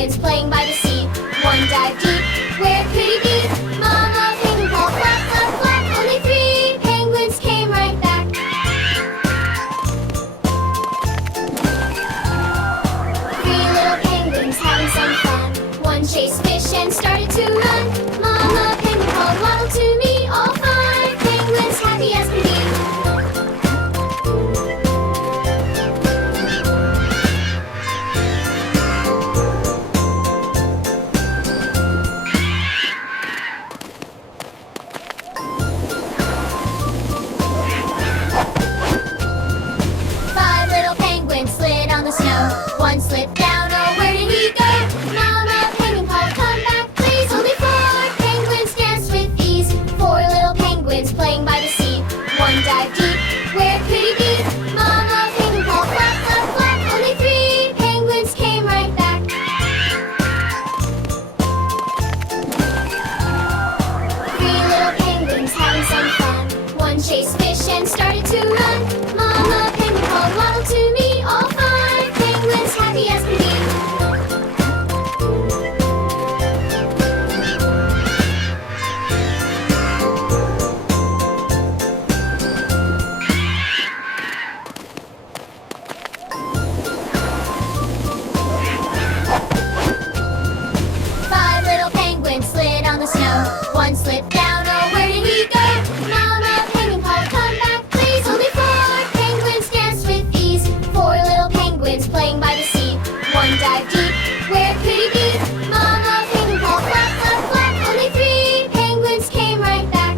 penguins playing by the sea. One dived deep, where could he be? Mama penguin called flap, flap, flap. Only 3 penguins came right back. 3 little penguins having some fun. One chased fish and started to run. Mama penguin called waddle to me. All 5 penguins happy as can be. One slipped down, oh where did he go? Mama penguin called, come back please. Only 4 penguins danced with ease. 4 little penguins playing by the sea. One dived deep, where could he be? Mama penguin called, flap, flap, flap. Only 3 penguins came right back. 3 little penguins having some fun. One chased fish and started to run. Mama penguin called, waddle to me. All 5 penguins happy as can be. 5 little penguins slid on the snow. One slipped down, oh where did he go? Mama penguin called, come back please. Only 4 penguins danced with ease. 4 little penguins playing by the sea. One dived deep, where could he be? Mama penguin called, flap, flap, flap. Only 3 penguins came right back.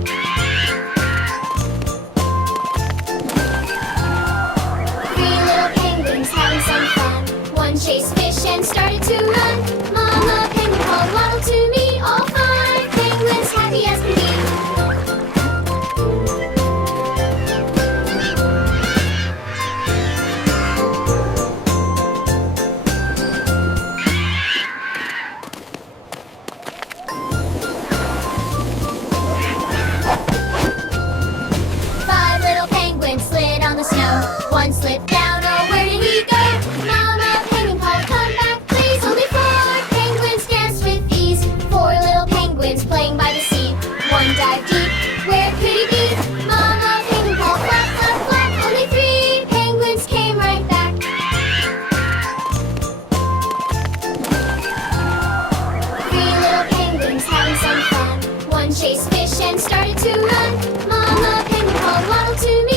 3 little penguins having some fun. One chased fish and started to run. Mama penguin called, waddle to me. All 5 penguins happy as can be. One slipped down, oh where did he go? Mama penguin called, come back please. Only 4 penguins danced with ease. 4 little penguins playing by the sea. One dived deep, where could he be? Mama penguin called, flap, flap, flap. Only 3 penguins came right back. 3 little penguins having some fun. One chased fish and started to run. Mama penguin called, waddle to me.